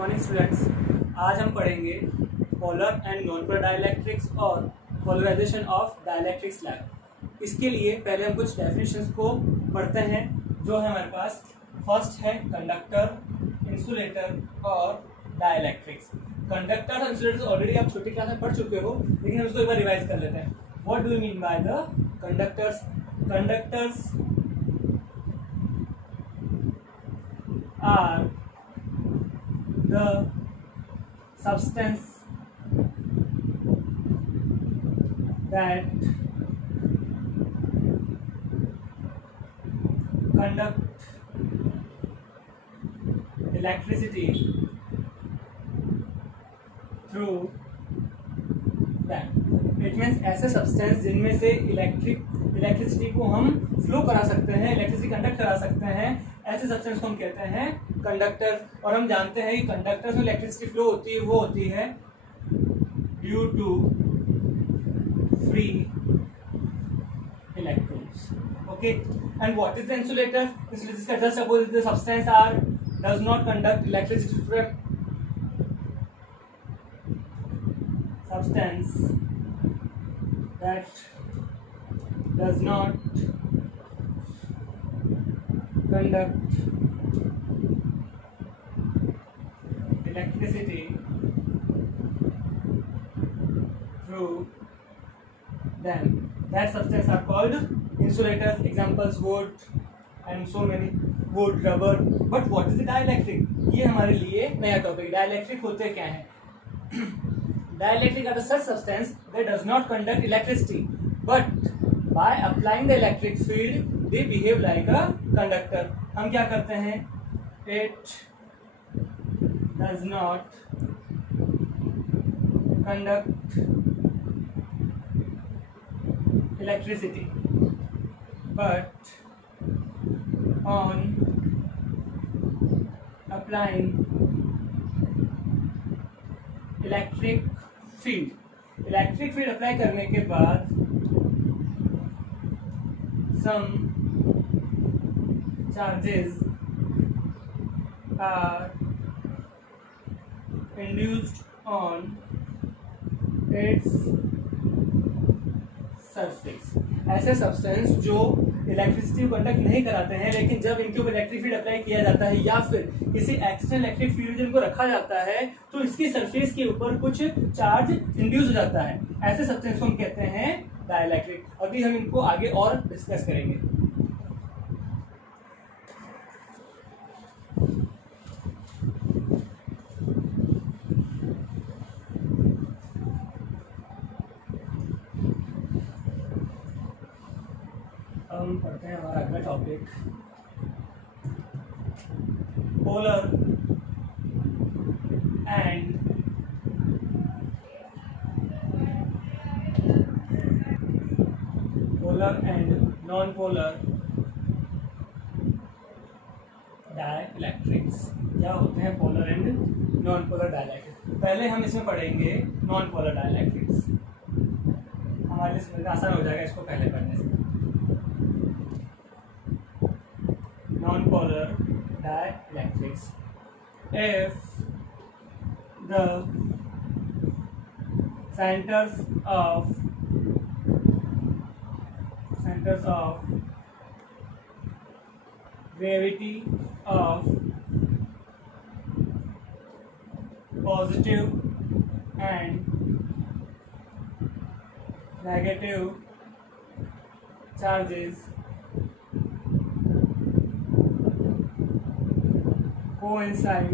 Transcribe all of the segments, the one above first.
Morning students. आज हम पढ़ेंगे polar and non polar dielectrics और पोलराइजेशन ऑफ डाइलेक्ट्रिक स्लैब। इसके लिए पहले हम कुछ डेफिनेशंस को पढ़ते हैं जो है हमारे पास। फर्स्ट है कंडक्टर, इंसुलेटर और डाइलेक्ट्रिक्स। कंडक्टर और इंसुलेटर ऑलरेडी आप छोटी क्लास में पढ़ चुके हो, लेकिन हम इसको एक बार रिवाइज कर लेते हैं। What do you mean by the conductors? Conductors are the substance that conduct electricity through them. It means ऐसे सब्सटेंस जिनमें से इलेक्ट्रिसिटी को हम फ्लो करा सकते हैं, इलेक्ट्रिसिटी कंडक्ट करा सकते हैं, ऐसे सब्सटेंस को हम कहते हैं कंडक्टर। और हम जानते हैं कि कंडक्टर्स में इलेक्ट्रिसिटी फ्लो होती है, वो होती है due to free electrons. Okay, and what is the insulator? Insulator just suppose the substance are does not conduct electricity from substance that does not conduct electricity through them. That substance are called insulators. Examples wood and so many, wood, rubber. But what is the dielectric? ये हमारे लिए नया topic. Dielectric होते क्या हैं? Dielectric are the such substance that does not conduct electricity, but by applying the electric field, they behave like a conductor. हम क्या करते हैं? It does not conduct electricity, but on applying electric field apply करने के बाद some charges are induced on its surface. ऐसे substance जो electricity को कंडक्ट नहीं कराते हैं, लेकिन जब इनके ऊपर इलेक्ट्रिक फील्ड अप्लाई किया जाता है या फिर किसी एक्सटर्नल इलेक्ट्रिक फील्ड जिनको रखा जाता है, तो इसकी सरफेस के ऊपर कुछ चार्ज इंड्यूस हो जाता है। ऐसे सब्सटेंस को हम कहते हैं डाइलेक्ट्रिक। अभी हम इनको आगे और डिस्कस करेंगे। हम पढ़ते हैं हमारा अगला topic, polar and non polar dielectrics. क्या होते हैं polar and non polar dielectrics? पहले हम इसमें पढ़ेंगे नॉन पोलर डाइलेक्ट्रिक्स। हमारे लिए समझना आसान हो जाएगा इसको पहले पढ़ने से। Non-polar dielectrics. If the centers of gravity of positive and negative charges coincide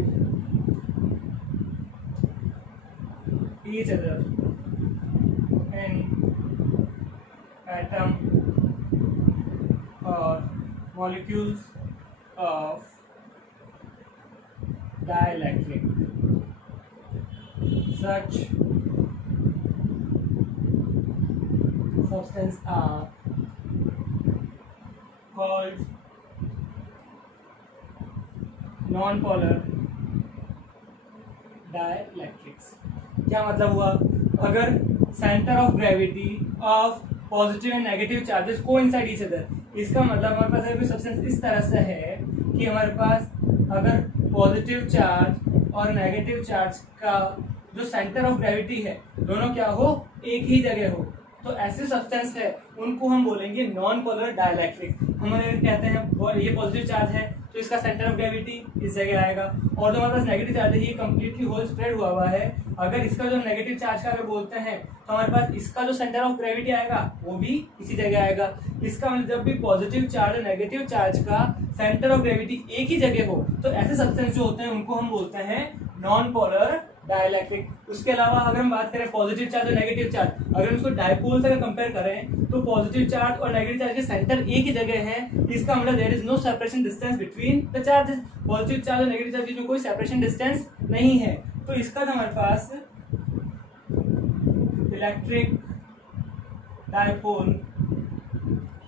each other in atom or molecules of dielectric. Such substances are called non-polar dielectrics. क्या मतलब हुआ? अगर centre of gravity of positive and negative charges coincide each other, इसका मतलब हमारे पास अगर substance इस तरह से है कि हमारे पास अगर पॉजिटिव चार्ज और नेगेटिव चार्ज का जो सेंटर ऑफ ग्रेविटी है दोनों क्या हो, एक ही जगह हो, तो ऐसे सब्सटेंस है उनको हम बोलेंगे नॉन पोलर डाइलेक्ट्रिक। हम अगर कहते हैं ये पॉजिटिव चार्ज है तो इसका सेंटर ऑफ ग्रेविटी इस जगह आएगा, और जो हमारे पास नेगेटिव चार्ज है ये कंप्लीटली होल स्प्रेड हुआ है, अगर इसका जो नेगेटिव चार्ज का अगर बोलते हैं तो हमारे पास इसका जो सेंटर ऑफ ग्रेविटी आएगा वो भी इसी जगह आएगा। इसका मतलब जब भी पॉजिटिव चार्ज और नेगेटिव चार्ज का सेंटर ऑफ ग्रेविटी एक ही जगह हो तो ऐसे सब्सटेंस जो होते हैं उनको हम बोलते हैं नॉन पोलर डाइलेक्ट्रिक। उसके अलावा अगर हम बात करें पॉजिटिव चार्ज और नेगेटिव चार्ज, अगर उसको डायपोल से कंपेयर करें तो पॉजिटिव चार्ज और नेगेटिव चार्ज के सेंटर एक ही जगह है, इसका मतलब there is no separation distance between the charges. Positive charge और नेगेटिव चार्ज में कोई सेपरेशन डिस्टेंस नहीं है, तो इसका हमारे पास electric dipole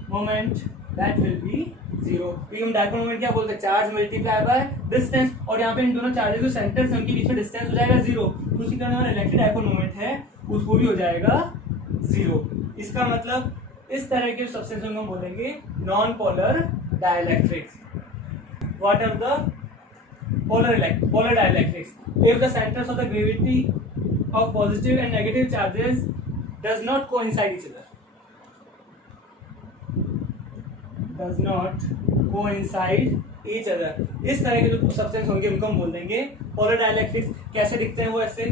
moment that will be zero. हम डायपोल मोमेंट क्या बोलते हैं, चार्ज मल्टीप्लाई बाय डिस्टेंस, और यहाँ पे इन दोनों चार्जेस जो सेंटर्स हैं उनके बीच में डिस्टेंस हो जाएगा जीरो, तो उसी कारण हमारा इलेक्ट्रिक डायपोल मोमेंट है उसको भी हो जाएगा जीरो। इसका मतलब इस तरह के सब्सटेंस को हम बोलेंगे non polar dielectrics. What are the polar dielectrics? If the centers of the gravity of positive and negative charges does not coincide each other, इस तरह के जो सब्सटेंस होंगे उनको हम बोल देंगे पोलर डाइलेक्ट्रिक्स। कैसे दिखते हैं वो ऐसे,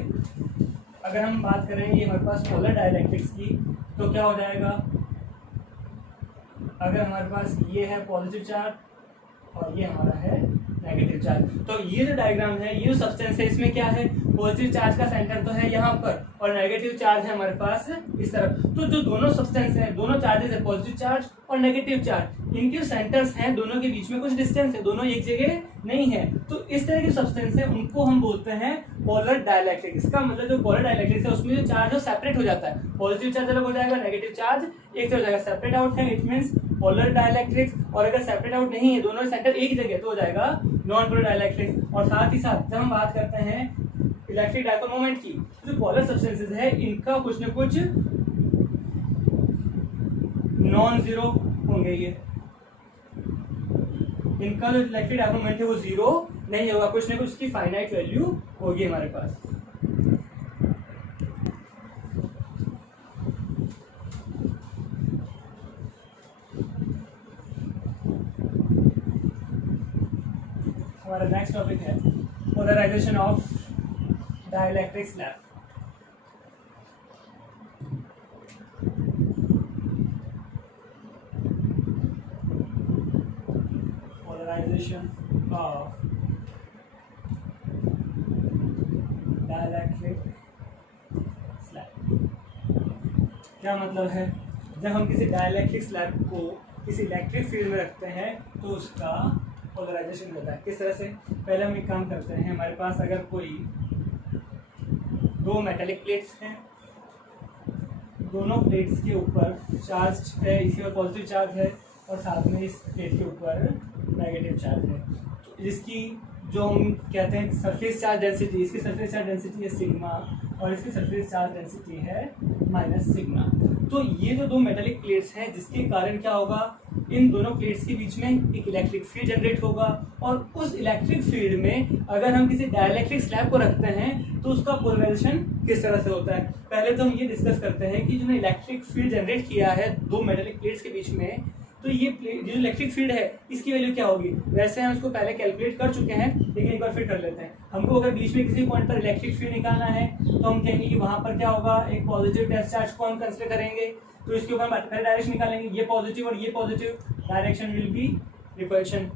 अगर हम बात करें ये हमारे पास पोलर डाइलेक्ट्रिक्स की तो क्या हो जाएगा, अगर हमारे पास ये है पॉजिटिव चार्ज और ये हमारा है नेगेटिव चार्ज, तो ये जो डायग्राम है ये जो सब्सटेंस है इसमें क्या है, पॉजिटिव चार्ज का सेंटर तो है यहाँ पर और नेगेटिव चार्ज है हमारे पास इस तरफ। तो जो दोनों सब्सटेंस हैं, दोनों चार्जेस है, पॉजिटिव चार्ज और नेगेटिव चार्ज, इनके सेंटर्स हैं दोनों के बीच में कुछ डिस्टेंस है, दोनों एक जगह नहीं है, तो इस तरह के सब्सटेंस है उनको हम बोलते हैं पोलर डाइलेक्ट्रिक। इसका मतलब जो पोलर डाइलेक्ट्रिक है उसमें जो चार्ज है सेपरेट हो जाता है, पॉजिटिव चार्ज अलग हो जाएगा, नेगेटिव चार्ज एक हो जाएगा, सेपरेट आउट है, इट मींस पोलर डाइलेक्ट्रिक्स। और अगर सेपरेट आउट नहीं है, दोनों सेंटर एक ही जगह, तो हो जाएगा नॉन पोलर डाइलेक्ट्रिक्स। और साथ ही साथ जब हम बात करते हैं इलेक्ट्रिक डायपोल मोमेंट की, जो पोलर सब्सटेंसेस है इनका कुछ न कुछ नॉन जीरो होंगे, ये इनका जो इलेक्ट्रिक डायपोल मोमेंट है वो जीरो नहीं होगा, कुछ न कुछ उसकी फाइनाइट वैल्यू होगी हमारे पास। हमारा नेक्स्ट टॉपिक है polarization of dielectric slab. Polarization of dielectric slab क्या मतलब है, जब हम किसी डाइलेक्ट्रिक स्लैब को किसी इलेक्ट्रिक फील्ड में रखते हैं तो उसका पोलराइजेशन होता है। किस तरह से, पहले हम एक काम करते हैं, हमारे पास अगर कोई दो मेटालिक प्लेट्स हैं, दोनों प्लेट्स के ऊपर चार्ज है, इसके ऊपर पॉजिटिव चार्ज है और साथ में इस प्लेट के ऊपर नेगेटिव चार्ज है, तो इसकी जो हम कहते हैं सरफेस चार्ज डेंसिटी, इसकी सरफेस चार्ज डेंसिटी है सिग्मा और इसकी सरफेस चार्ज डेंसिटी है माइनस सिग्मा। तो ये जो दो मेटालिक प्लेट्स हैं जिसके कारण क्या होगा, इन दोनों प्लेट्स के बीच में एक इलेक्ट्रिक फील्ड जनरेट होगा, और उस इलेक्ट्रिक फील्ड में अगर हम किसी डाइलेक्ट्रिक स्लैब को रखते हैं तो उसका पोलराइजेशन किस तरह से होता है। पहले तो हम ये डिस्कस करते हैं कि जो इलेक्ट्रिक फील्ड जनरेट किया है दो मेटालिक प्लेट्स के बीच में, तो ये जो इलेक्ट्रिक फील्ड है इसकी वैल्यू क्या होगी। वैसे हम इसको पहले कैलकुलेट कर चुके हैं लेकिन एक बार फिर कर लेते हैं। हमको अगर बीच में किसी पॉइंट पर इलेक्ट्रिक फील्ड निकालना है तो हम कहेंगे कि वहां पर क्या होगा, एक पॉजिटिव टेस्ट चार्ज को हम कंसीडर करेंगे, तो इसके ऊपर हम पहले डायरेक्शन निकालेंगे, ये पॉजिटिव और ये positive, direction will be repulsion,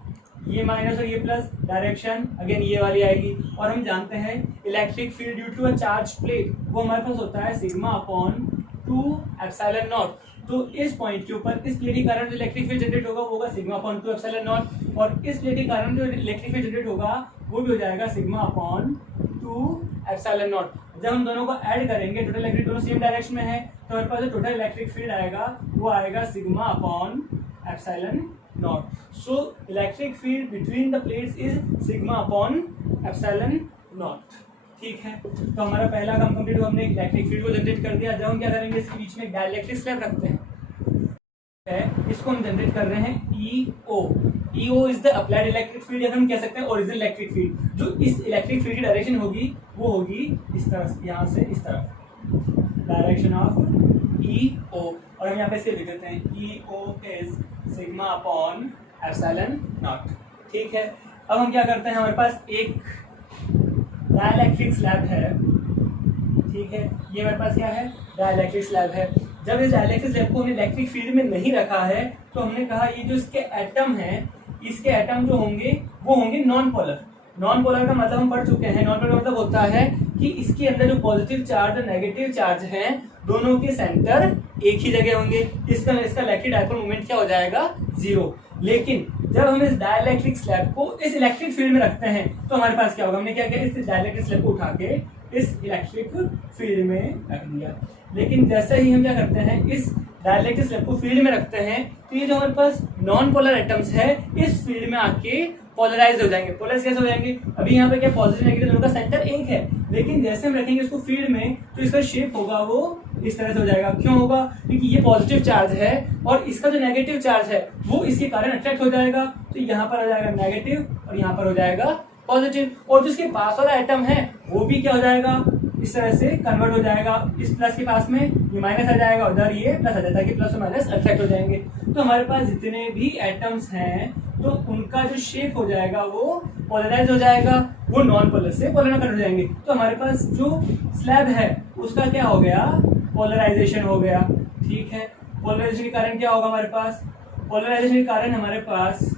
ये माइनस और ये प्लस, डायरेक्शन अगेन ये वाली आएगी। और हम जानते हैं electric field due to a charge plate वो हमारे पास होता है सिग्मा अपॉन 2 एप्सिलॉन नॉट। तो इस पॉइंट के ऊपर इस प्लेट के कारण जो इलेक्ट्रिक फील्ड जनरेट होगा वो होगा सिग्मा अपॉन 2 एप्सिलॉन नॉट, और इस प्लेट के कारण जो इलेक्ट्रिक फील्ड जनरेट होगा वो भी हो जाएगा सिग्मा अपॉन 2 एप्सिलॉन नॉट। जब हम दोनों को ऐड करेंगे, टोटल इलेक्ट्रिक दोनों सेम डायरेक्शन में है, तो हमारे पास जो टोटल इलेक्ट्रिक फील्ड आएगा वो आएगा sigma upon epsilon nought. So electric field between the plates is sigma upon epsilon nought. ठीक है, तो हमारा पहला काम कंप्लीट हुआ, हमने इलेक्ट्रिक फील्ड को जनरेट कर दिया। जब हम क्या करेंगे, इसके बीच में डाइलेक्ट्रिक स्लैब रखते हैं, इसको हम जनरेट कर रहे हैं EO। EO is the applied electric field, या हम कह सकते हैं ओरिजिनल इलेक्ट्रिक फील्ड। जो इस इलेक्ट्रिक फील्ड की डायरेक्शन होगी वो होगी इस तरफ, यहाँ से इस तरफ, डायरेक्शन ऑफ EO। और हम यहाँ पे इसके लिख देते हैं EO is sigma upon epsilon nought. ठीक है, अब हम क्या करते हैं, हमारे पास एक डाइलेक्ट्रिक स्लैब है। ठीक है, ये हमारे पास क्या है, डाइलेक्ट्रिक स्लैब है। जब इस डाइलेक्ट्रिक स्लैब को हमने इलेक्ट्रिक फील्ड में नहीं रखा है तो हमने कहा ये जो इसके एटम हैं, इसके एटम जो होंगे वो होंगे नॉन पोलर। नॉन पोलर का मतलब हम पढ़ चुके हैं, नॉन पोलर का मतलब होता है कि इसके अंदर जो पॉजिटिव चार्ज और नेगेटिव चार्ज हैं दोनों के सेंटर एक ही जगह होंगे। इसका इलेक्ट्रिक डाइपोल मोमेंट क्या हो जाएगा, 0। लेकिन जब हम इस डाइलेक्ट्रिक स्लैब को इस इलेक्ट्रिक फील्ड में रखते हैं तो हमारे पास क्या होगा, हमने क्या किया, इस डाइलेक्ट्रिक स्लैब को उठा के इस इलेक्ट्रिक फील्ड में रख दिया। लेकिन जैसे ही हम क्या करते हैं, इस डाइलेक्ट्रिक स्लैब को फील्ड में रखते हैं तो ये जो हमारे पास नॉन पोलर एटम्स है इस फील्ड में आके पोलराइज हो जाएंगे। पोलराइज कैसे हो जाएंगे, अभी यहाँ पे क्या पॉजिटिव नेगेटिव दोनों का सेंटर एक है, लेकिन जैसे हम रखेंगे इसको फील्ड में तो इसका शेप होगा वो इस तरह से हो जाएगा। क्यों होगा, क्योंकि ये पॉजिटिव चार्ज है और इसका जो नेगेटिव चार्ज है वो इसके कारण अट्रैक्ट हो जाएगा। तो यहाँ पर हो जाएगा नेगेटिव और यहाँ पर हो जाएगा पॉजिटिव, और जो इसके पास वाला एटम है वो भी क्या हो जाएगा, इस तरह से कन्वर्ट हो जाएगा। इस प्लस के पास में ये माइनस आ जाएगा, उधर ये प्लस आ जाता है कि प्लस और माइनस अट्रैक्ट हो जाएंगे। तो हमारे पास जितने भी एटम्स हैं तो उनका जो शेप हो जाएगा वो पोलराइज हो जाएगा, वो नॉन पोलर से पोलर में कन्वर्ट हो जाएंगे। तो हमारे पास जो स्लैब है उसका क्या हो गया, पोलराइजेशन हो गया। ठीक है, पोलराइजेशन के कारण क्या होगा हमारे पास, पोलराइजेशन के कारण हमारे पास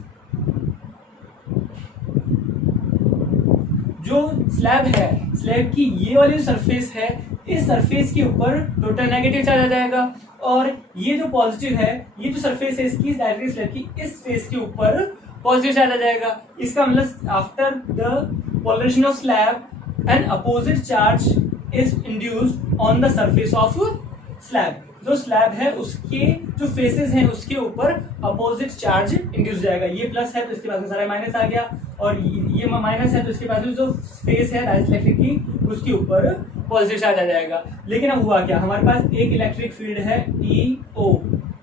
जो स्लैब है, स्लैब की ये वाली जो सरफेस है, इस सरफेस के ऊपर टोटल नेगेटिव चार्ज आ जाएगा, और ये जो पॉजिटिव है, ये जो सरफेस है इसकी डायरेक्टली स्लैब की इस फेस के ऊपर पॉजिटिव चार्ज आ जाएगा। इसका मतलब after the polarization of slab an opposite charge is induced on the surface of slab. जो स्लैब है उसके जो फेसेस हैं उसके ऊपर अपोजिट चार्ज इंड्यूस जाएगा। ये प्लस है तो इसके पास में सारा माइनस आ गया, और ये माइनस है तो इसके पास जो फेस है डाइलेक्ट्रिक की उसके ऊपर पॉजिटिव चार्ज आ जाएगा। लेकिन अब हुआ क्या, हमारे पास एक इलेक्ट्रिक फील्ड है EO,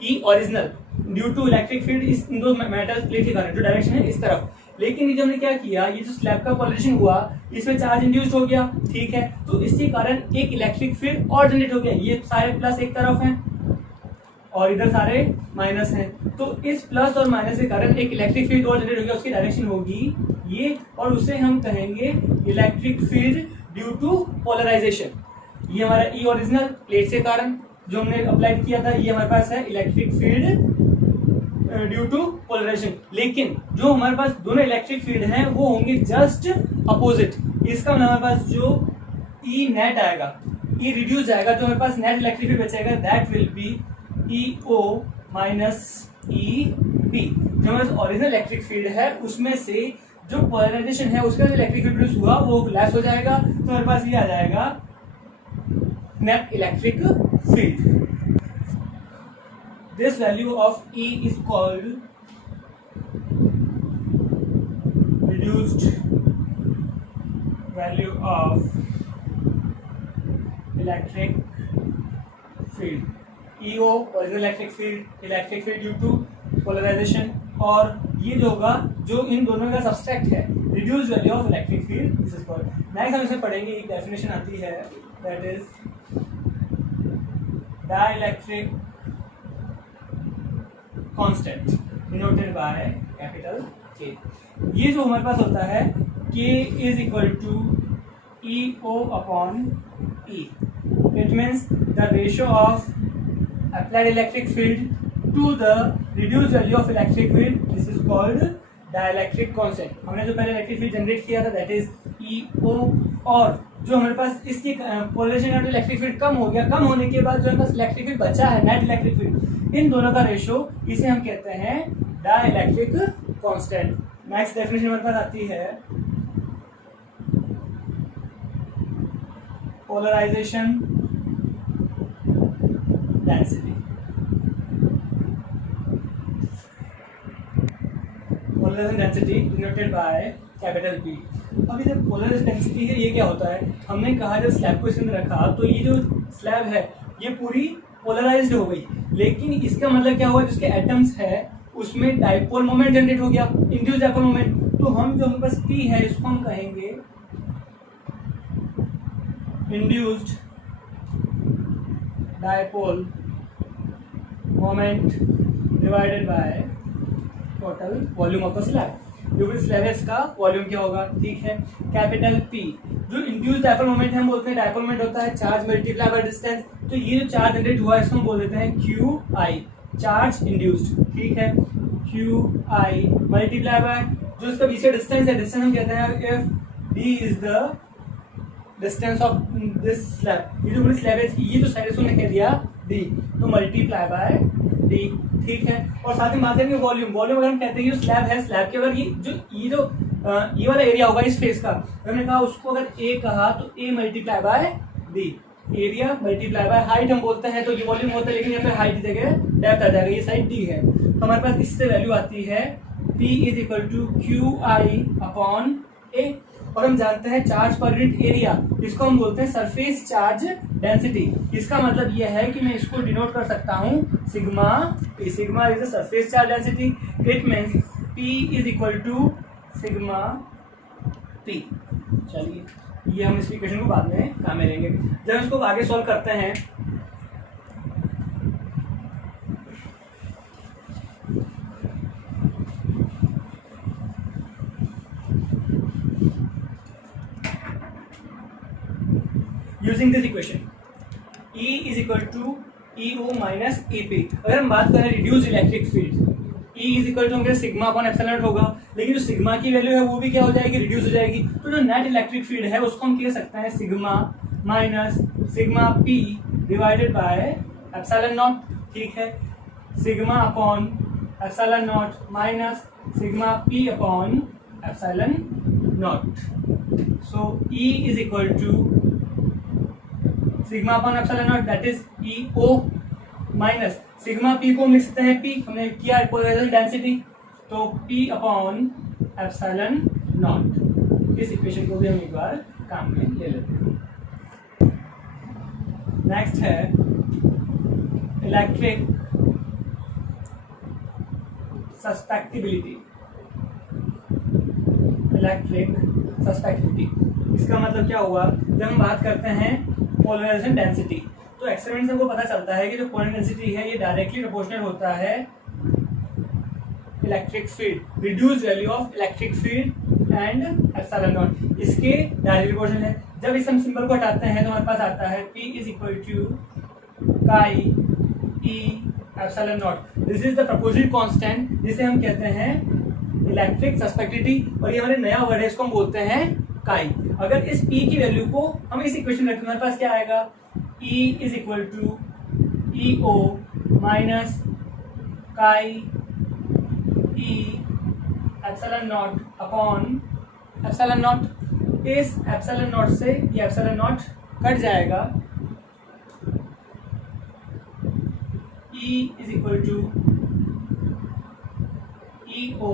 E original, due to electric field इस इन दो मेटल प्लेट के कारण जो डायरेक्शन है इस तरफ। लेकिन ये जो हमने क्या किया, ये जो स्लैब का पोलराइजेशन हुआ इसमें चार्ज इंड्यूस्ड हो गया। ठीक है, तो इसके कारण एक इलेक्ट्रिक फील्ड और जनरेट हो गया। ये सारे प्लस एक तरफ हैं और इधर सारे माइनस हैं, तो इस प्लस और माइनस के कारण एक इलेक्ट्रिक फील्ड और जनरेट हो गया। उसकी डायरेक्शन होगी ये, और उसे हम कहेंगे electric field due to polarization. ये हमारा E ओरिजिनल प्लेट के कारण जो हमने अप्लाई किया था, ये हमारे पास है electric field due to polarization. लेकिन जो हमारे पास दोनों इलेक्ट्रिक फील्ड हैं वो होंगे जस्ट अपोजिट। इसका मतलब हमारे पास जो E नेट आएगा, E रिड्यूस जाएगा, जो हमारे पास नेट इलेक्ट्रिक फील्ड बचेगा that will B EO minus EB। जो हमारे पास ओरिजिनल इलेक्ट्रिक फील्ड है उसमें से जो पोलराइजेशन है उसका जो इलेक्ट्रिक फील्ड प्रोड्यूस हुआ वो लेस हो जाएगा, तो हमारे पास ये आ जाएगा net electric field. This value of E is called reduced value of electric field. EO original electric field due to polarization, और ये जो होगा जो इन दोनों का सब्सट्रैक्ट है reduced value of electric field, this is called। Next हम इसमें पढ़ेंगे, एक डेफिनेशन आती है that is dielectric constant denoted by capital K। ये जो हमारे पास होता है K is equal to EO upon E। It means the ratio of applied electric field to the reduced value of electric field, this is called dielectric constant। हमने जो पहले electric field generate किया था that is EO, और जो हमारे पास इसकी polarisation और इलेक्ट्रिक फील्ड कम हो गया, कम होने के बाद जो हमारे पास इलेक्ट्रिक फील्ड बचा है नेट इलेक्ट्रिक फील्ड, इन दोनों का रेशो इसे हम कहते हैं डाइलेक्ट्रिक कांस्टेंट। नेक्स्ट डेफिनेशन हमारे पास आती है polarization density. Polarization density denoted by capital P। अभी जब पोलराइजेशन डेंसिटी है ये क्या होता है, हमने कहा जब स्लैब को इसके अंदर रखा तो ये जो स्लैब है ये पूरी पोलराइज्ड हो गई, लेकिन इसका मतलब क्या हुआ, जिसके एटम्स है उसमें डाइपोल मोमेंट जनरेट हो गया, इंड्यूस्ड डाइपोल मोमेंट। तो हम जो हमारे पास P है इसको हम कहेंगे induced dipole moment divided by total volume of the slab. जो भी स्लैब है इसका वॉल्यूम क्या होगा, ठीक है। कैपिटल P जो इंड्यूस्ड डाइपोल मोमेंट हम बोलते हैं, डाइपोल मोमेंट होता है चार्ज मल्टीप्लाई बाय डिस्टेंस। तो ये जो चार्ज जनरेट हुआ है इसको हम बोल देते हैं QI, चार्ज इंड्यूस्ड, ठीक है। QI मल्टीप्लाई बाय जो इसका पीछे डिस्टेंस है, डिस्टेंस हम कहते हैं if D is the distance of this slab. ये जो पूरी स्लैब है ये जो साइड है उसने कह दिया D, तो मल्टीप्लाई बाय D, ठीक है। और साथ ही बात करेंगे वॉल्यूम। वॉल्यूम अगर हम कहते हैं ये स्लैब है, स्लैब के अगर ये वाला एरिया होगा इस फेस का, हमने कहा उसको अगर A कहा तो A multiply by D, area multiply by height हम बोलते हैं। तो ये वॉल्यूम होता है लेकिन यहाँ पे हाइट की जगह डेप्थ आ जाएगा, ये साइड D है। तो हमारे पास इससे वैल्यू आती है P is equal to QI upon A। और हम जानते हैं चार्ज पर यूनिट एरिया, इसको हम बोलते हैं सरफेस चार्ज डेंसिटी। इसका मतलब यह है कि मैं इसको डिनोट कर सकता हूँ sigma P। Sigma is the surface charge density, it means P is equal to sigma P। चलिए ये हम इस इक्वेशन को बाद में काम में लेंगे। जब हम इसको आगे सॉल्व करते हैं using this equation, E is equal to EO minus EP। अगर हम बात करें reduce electric field, E is equal to हम सिग्मा अपॉन एप्सिलॉन नॉट होगा, लेकिन जो सिग्मा की वैल्यू है वो भी क्या हो जाएगी, रिड्यूस हो जाएगी। तो जो नेट इलेक्ट्रिक फील्ड है उसको हम कह सकते हैं sigma minus sigma P divided by epsilon nought, ठीक है। Sigma upon epsilon nought minus sigma P upon epsilon nought. So E is equal to sigma upon epsilon nought that is EO minus sigma P को हम लिख सकते हैं P, हमने किया polarization density, तो P अपॉन एप्सिलॉन नॉट। इस equation को भी हम एक बार काम में ले लेते हैं। नेक्स्ट है इलेक्ट्रिक सस्पेक्टिबिलिटी। इलेक्ट्रिक सस्पेक्टिबिलिटी इसका मतलब क्या हुआ, जब हम बात करते हैं पोलराइजेशन डेंसिटी, तो एक्सपेरिमेंट से हमको पता चलता है कि जो पोलराइजेशन डेंसिटी है ये डायरेक्टली प्रोपोर्शनल होता है electric field, reduced value of electric field and epsilon not, इसके डायरेक्टली प्रोपोर्शनल है। जब इस हम सिंबल को हटाते हैं तो हमारे पास आता है P इज इक्वल टू काई E epsilon not. This is the proportional constant जिसे हम कहते हैं इलेक्ट्रिक सस्पेक्टिबिलिटी, और ये हमारे नया वर्ड है, इसको हम बोलते हैं काई। अगर इस P की वैल्यू को हम इस इक्वेशन में रखें हमारे पास क्या आएगा, E is equal to EO minus chi E epsilon naught upon epsilon not. इस एप्सिलॉन नॉट से ये एप्सिलॉन नॉट कट जाएगा, E is equal to EO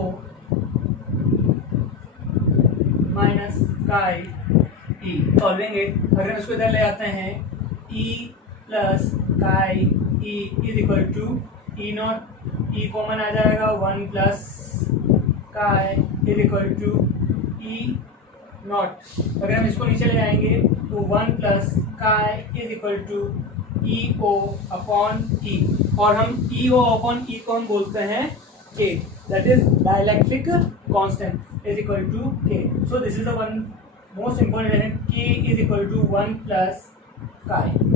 minus chi E। Solving it, अगर हम इसको इधर ले आते हैं E plus chi E is equal to E naught, E common आ जाएगा, 1 plus chi is equal to E naught. अगर हम इसको नीचे ले आएंगे तो 1 plus chi is equal to EO upon E, और हम EO अपॉन E को हम बोलते हैं K, that is dielectric constant is equal to K. So this is the one most important, K is equal to 1 plus chi.